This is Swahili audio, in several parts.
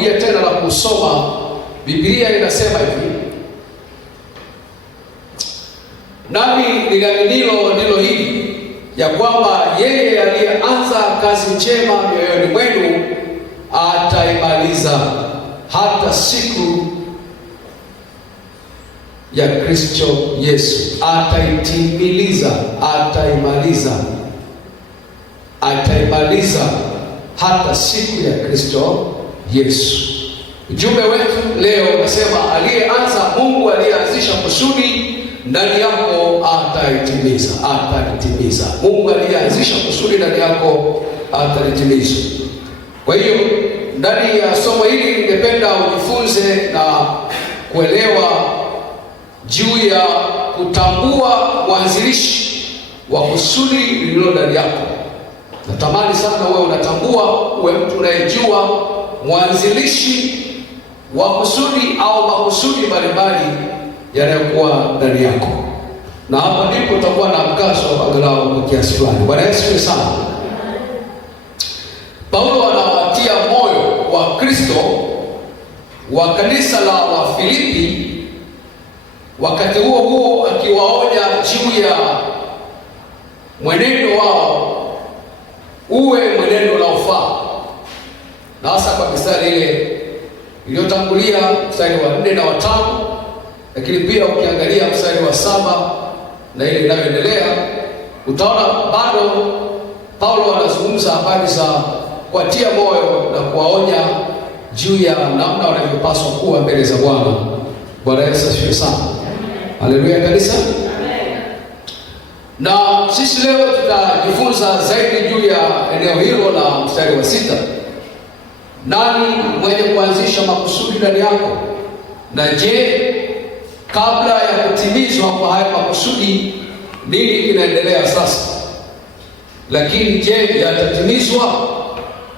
kurudia tena na kusoma. Biblia inasema hivi, nami niliaminilo ndilo hili, ya kwamba yeye aliyeanza kazi njema mioyoni mwenu ataimaliza hata siku ya Kristo Yesu. Ataimaliza hata siku ya Kristo Yesu. Ujumbe wetu leo unasema aliyeanza, Mungu aliyeanzisha kusudi ndani yako atalitimiza. Mungu aliyeanzisha kusudi ndani yako atalitimiza. Kwa hiyo ndani ya somo hili ningependa ujifunze na kuelewa juu ya kutambua mwanzilishi wa kusudi lililo ndani yako. Natamani sana wewe unatambua, uwe mtu unayejua mwanzilishi wa kusudi au makusudi mbalimbali yanayokuwa ndani yako, na hapa ndipo utakuwa na mkazo angalau kwa kiasi fulani. Bwana Yesu asifiwe sana. Paulo anawatia moyo wa Kristo wa kanisa la Wafilipi, wakati huo akiwaonya juu ya mwenendo wao uwe mwenendo unaofaa, na hasa kwa mistari ile iliyotangulia, mstari wa 4 na wa 5, lakini pia ukiangalia mstari wa 7 na ile inayoendelea, utaona bado Paulo anazungumza habari za kuwatia moyo na kuwaonya juu ya namna wanavyopaswa kuwa mbele za Bwana. Bwana Yesu asifiwe sana. Haleluya kanisa. Na sisi leo tutajifunza zaidi juu ya eneo hilo la mstari wa 6. Nani mwenye kuanzisha makusudi ndani yako? Na je, kabla ya kutimizwa kwa haya makusudi, nini kinaendelea sasa? Lakini je, yatatimizwa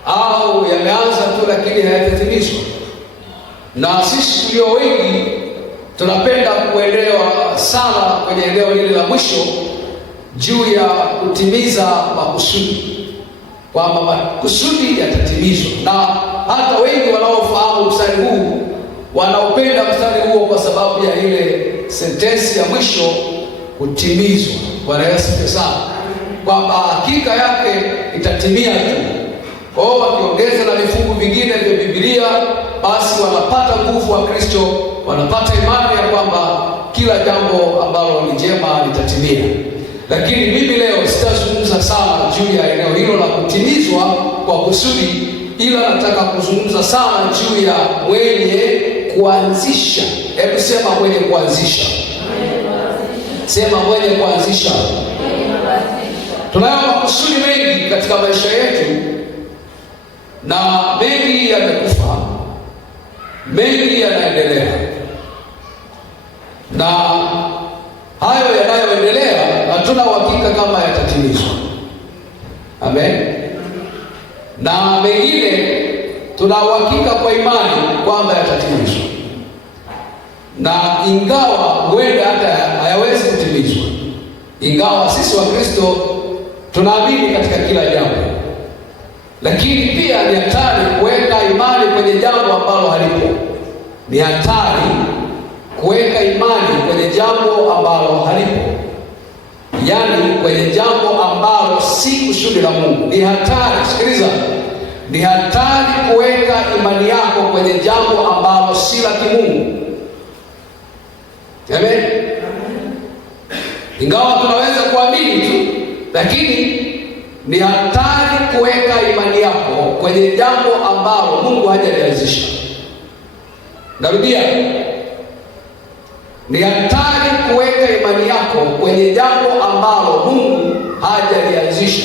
au yameanza tu lakini hayatatimizwa? Na sisi tulio wengi tunapenda kuelewa sana kwenye eneo hili la mwisho juu ya kutimiza makusudi, kwamba makusudi yatatimizwa. Na hata wengi wanaofahamu mstari huu wanaopenda mstari huo kwa sababu ya ile sentensi ya mwisho, kutimizwa. Bwana Yesu asifiwe sana, kwamba hakika yake itatimia tu. Kwa hiyo wakiongeza na vifungu vingine vya Biblia, basi wanapata nguvu wa Kristo, wanapata imani ya kwamba kila jambo ambalo ni jema litatimia. Lakini mimi leo sitazungumza sana juu ya eneo hilo la kutimizwa kwa kusudi, ila nataka kuzungumza sana juu ya mwenye kuanzisha. Hebu sema mwenye kuanzisha. Sema mwenye kuanzisha. Tunayo makusudi mengi katika maisha yetu, na mengi yamekufa, mengi yanaendelea, na hayo yanayoendelea hatuna uhakika kama yatatimizwa. Amen. Na mengine tuna uhakika kwa imani kwamba yatatimizwa, na ingawa huenda hata hayawezi kutimizwa, ingawa sisi wa Kristo tunaamini katika kila jambo, lakini pia ni hatari kuweka imani kwenye jambo ambalo halipo. Ni hatari kuweka imani kwenye jambo ambalo halipo, yaani kwenye jambo ambalo si kusudi la Mungu. Ni hatari, sikiliza, ni hatari kuweka imani yako kwenye jambo ambalo si la kimungu. Amen. Ingawa tunaweza kuamini tu, lakini ni hatari kuweka imani yako kwenye jambo ambalo Mungu hajalianzisha. Narudia, ni hatari kuweka imani yako kwenye jambo ambalo Mungu hajalianzisha,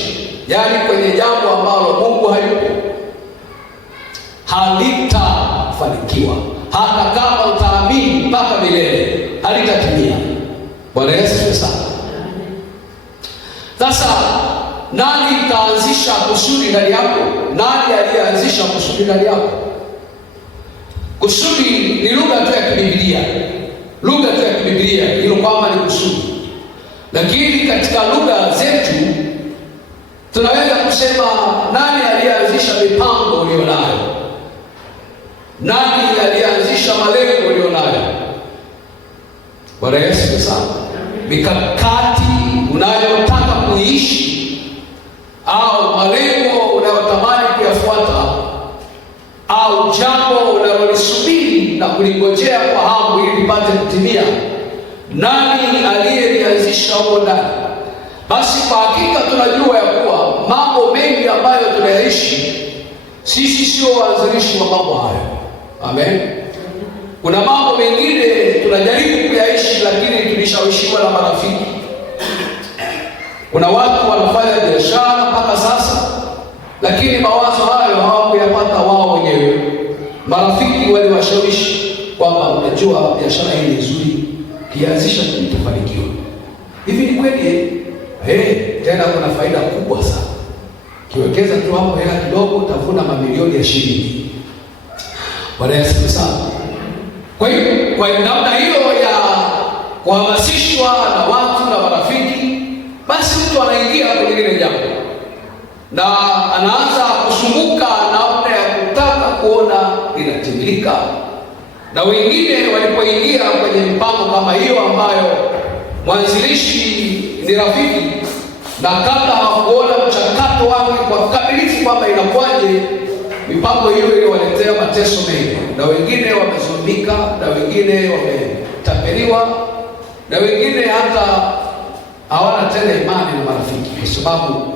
yaani kwenye jambo ambalo Mungu hayupo. Halitafanikiwa hata kama utaamini mpaka milele, halitatimia. Bwana Yesu asifiwe sana. Sasa nani kaanzisha kusudi ndani yako? Nani aliyeanzisha kusudi ndani yako? Kusudi ni lugha tu ya Biblia, lugha tu ya Biblia hilo kwamba ni kusudi, lakini katika lugha zetu tunaweza kusema nani aliyeanzisha mipango ulionayo? Nani alianzisha malengo ulionayo? Bwana Yesu sana. Mikakati unayotaka kuishi au malengo unayotamani kuyafuata au jambo unalolisubiri na kulingojea kwa hamu ili lipate kutimia, nani aliyelianzisha huko ndani? Basi kwa hakika tunajua ya kuwa mambo mengi ambayo tunayaishi sisi sio waanzilishi wa mambo hayo. Amen. Kuna mambo mengine tunajaribu kuyaishi, lakini tulishawishiwa na marafiki. Kuna watu wanafanya biashara mpaka sasa, lakini mawazo hayo hawakuyapata wao wenyewe. Marafiki waliwashawishi kwamba unajua biashara hii ni nzuri, kianzisha utafanikiwa. Hivi ni kweli? Tena kuna faida kubwa sana. Kiwekeza tu hapo hela kidogo utavuna mamilioni ya shilingi. Bwana Yesu sana. Kwa hiyo kwa namna hiyo ya kuhamasishwa na watu na marafiki, basi mtu anaingia kwenye ile jambo na anaanza kusumbuka namna ya kutaka kuona linatimilika. Na wengine walipoingia kwenye mipango kama hiyo ambayo mwanzilishi ni rafiki, na kabla hawakuona mchakato wake kwa kamilifu kwamba inakuwaje, mipango hiyo iliwaletea mateso mengi, na wengine wamezulumika, na wengine wametapeliwa, na wengine hata hawana tena imani na marafiki, kwa sababu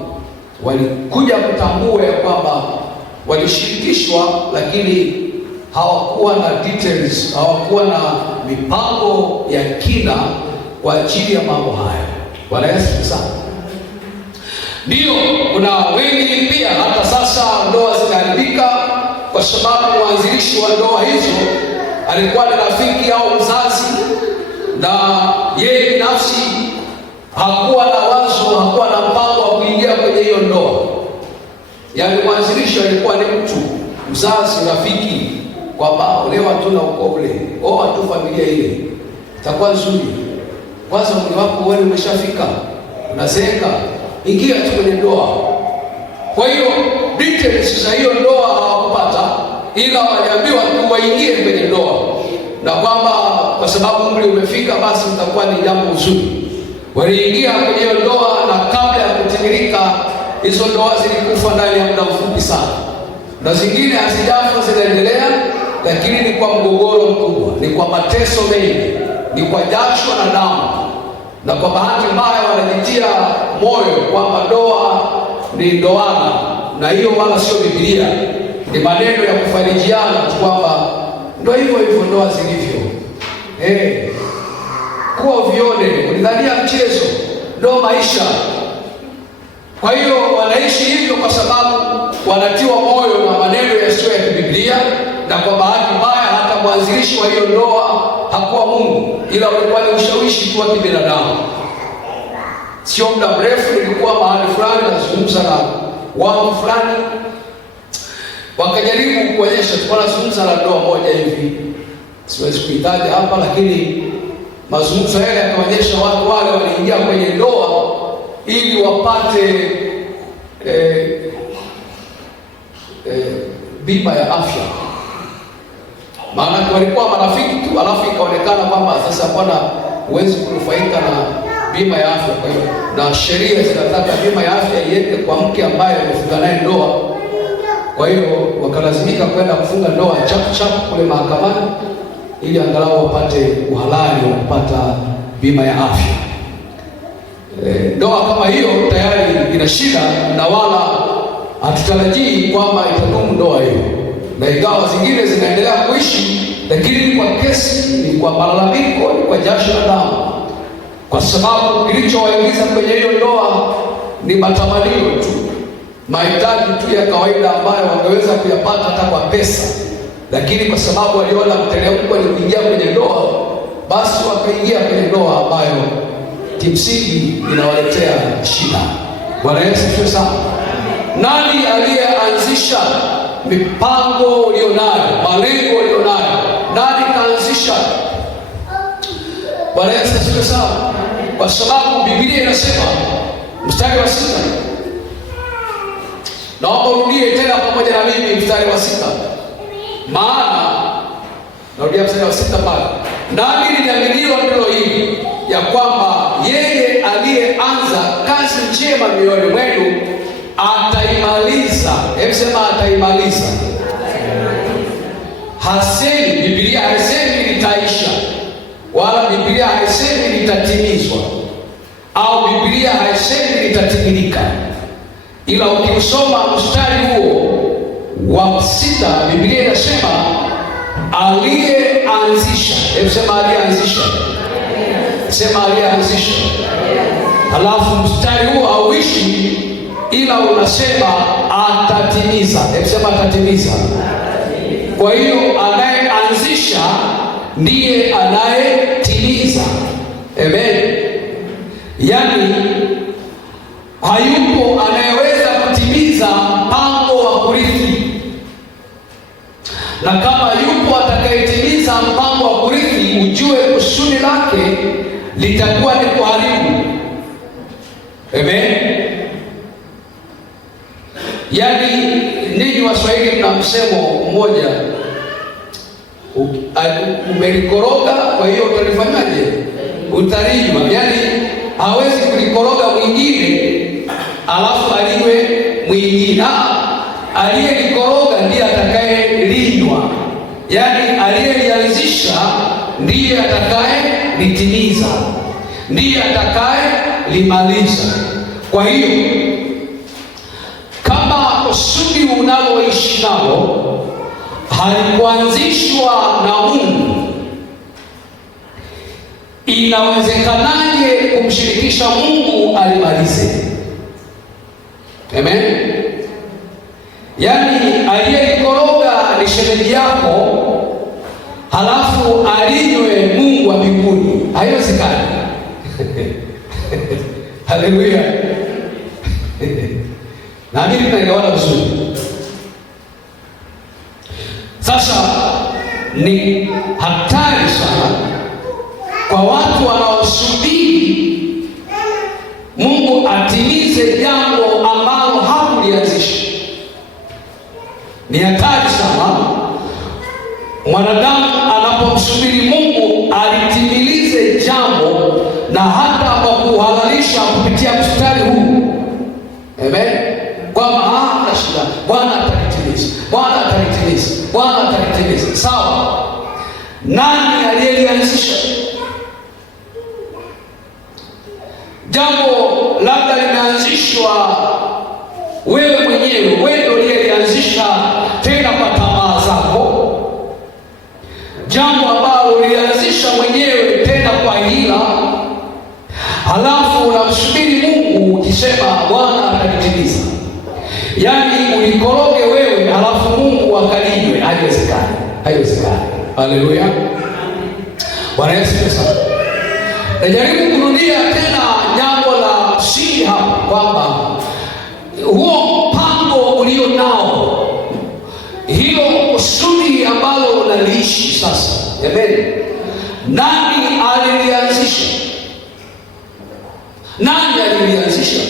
walikuja kutambua ya kwamba walishirikishwa, lakini hawakuwa na details, hawakuwa na mipango ya kina kwa ajili ya mambo haya. Bwana Yesu sana. Ndio, kuna wengi pia hata sasa ndoa zinaharibika kwa sababu mwanzilishi wa ndoa hizo alikuwa ni rafiki au mzazi, na yeye binafsi hakuwa na wazo, hakuwa na mpango wa kuingia kwenye hiyo ndoa. Yaani mwanzilishi alikuwa ni mtu mzazi, rafiki, kwamba olewa tu na ukoo ule, oa tu familia ile, itakuwa nzuri. Kwanza mwili wako wewe umeshafika, unazeeka, ingia tu kwenye ndoa. Kwa hiyo details za hiyo ndoa hawakupata, ila waliambiwa tu waingie kwenye ndoa, na kwamba kwa sababu umri umefika basi utakuwa ni jambo zuri. Waliingia kwenye hiyo ndoa, na kabla ya kutimilika hizo ndoa zilikufa ndani ya muda mfupi sana, na zingine hazijafa, zinaendelea, lakini ni kwa mgogoro mkubwa, ni kwa mateso mengi, ni kwa jasho na damu. Na kwa bahati mbaya wanajitia moyo kwamba ndoa ni ndoana, na hiyo wala sio Biblia, ni maneno ya kufarijiana kwamba ndio hivyo hivyo ndoa zilivyo. Kuwa uvione, ulidhania mchezo, ndio maisha. Kwa hiyo wanaishi hivyo kwa sababu wanatiwa moyo na maneno yasiyo ya Biblia, na kwa bahati mbaya hata mwanzilishi wa hiyo ndoa hakuwa Mungu, ila ulikuwa ni ushawishi tu wa kibinadamu. Sio muda mrefu nilikuwa mahali fulani nazungumza na watu fulani, wakajaribu kuonyesha, tulikuwa nazungumza na ndoa moja hivi, siwezi kuitaja hapa, lakini mazungumzo yale yakaonyesha watu wale waliingia kwenye ndoa ili wapate bima ya afya. Maana walikuwa marafiki tu, alafu ikaonekana kwamba sasa bwana huwezi kunufaika na bima ya afya. Kwa hiyo na sheria zinataka bima ya afya iende kwa mke ambaye amefunga naye ndoa. Kwa hiyo wakalazimika kwenda kufunga ndoa chap kule mahakamani ili angalau wapate uhalali wa kupata bima ya afya. Ndoa kama hiyo tayari ina shida, na wala hatutarajii kwamba itadumu ndoa hiyo, na ingawa zingine zinaendelea kuishi, lakini ni kwa kesi, ni kwa malalamiko, ni kwa jasho na damu, kwa sababu kilichowaingiza kwenye hiyo ndoa ni matamanio tu, mahitaji tu ya kawaida ambayo wangeweza kuyapata hata kwa pesa, lakini kwa sababu waliona mteremko ni kuingia kwenye ndoa, basi wakaingia kwenye ndoa ambayo kimsingi inawaletea shida. Bwana Yesu asifiwe sana. Nani aliyeanzisha mipango ulionayo, malengo ulionayo? Nani kaanzisha? Bwana Yesu asifiwe sana. Kwa sababu Biblia inasema mstari wa 6, naomba urudie tena pamoja na mimi mstari wa 6, maana Narudia mstari wa 6 pale. Nami niliaminiwa neno hili, ya kwamba yeye aliyeanza kazi njema mioyoni mwenu ataimaliza. Hebu sema ataimaliza. Hasemi, Biblia haisemi litaisha, wala Biblia haisemi litatimizwa, au Biblia haisemi litatimilika. Ila ukisoma mstari huo wa 6, Biblia inasema aliyeanzisha. Hebu sema aliyeanzisha. Sema aliyeanzisha. Halafu mstari huo hauishi, ila unasema atatimiza. Hebu sema atatimiza. Kwa hiyo anayeanzisha ndiye anayetimiza. Amen. Yaani hayupo anayeweza kutimiza mpango wa kurithi, na kama yupo atakayetimiza mpango wa kurithi, ujue kusudi lake litakuwa ni kuharibu. Amen. Yaani ninyi Waswahili mna msemo mmoja, umelikoroga kwa hiyo utalifanyaje? Utalinywa. Yaani hawezi kulikoroga mwingine alafu aliwe mwingine. Aliyelikoroga ndiye atakayelinywa. Yaani aliyelianzisha ndiye atakayelitimiza, ndiye atakayelimaliza. Kwa hiyo kama kusudi unaloishi nalo halikuanzishwa na Mungu, inawezekanaje kumshirikisha Mungu alimalize? Amen. Yaani aliyelikoroga ni shemeji yako, halafu alinywe Mungu wa mbinguni. Haiwezekani. Haleluya. Na mimi tunaelewana vizuri. Sasa ni hatari sana kwa watu wanaosubiri Mungu atimize jambo ambalo hakulianzisha. Ni hatari sana mwanadamu anapomsubiri Mungu alitimilize jambo, na hata kwa kuhalalisha kupitia mstari huu. Amen. Kwamba hana shida, Bwana atalitimiza, Bwana atalitimiza, Bwana atalitimiza. Sawa. Nani aliyelianzisha jambo? Labda limeanzishwa wewe mwenyewe, wewe ndio uliyelianzisha, tena kwa tamaa zako. Jambo ambalo ulianzisha mwenyewe, tena kwa hila. Halafu unamsubiri Mungu ukisema Bwana atalitimiza. Yaani ulikoroge wewe, halafu Mungu akalinywe. Haiwezekani. Haiwezekani. Haleluya. Bwana Yesu sana. Najaribu kurudia tena jambo la msingi hapa, kwamba huo mpango ulio nao, hilo kusudi ambalo unaliishi sasa, amen, nani alilianzisha? Nani alilianzisha?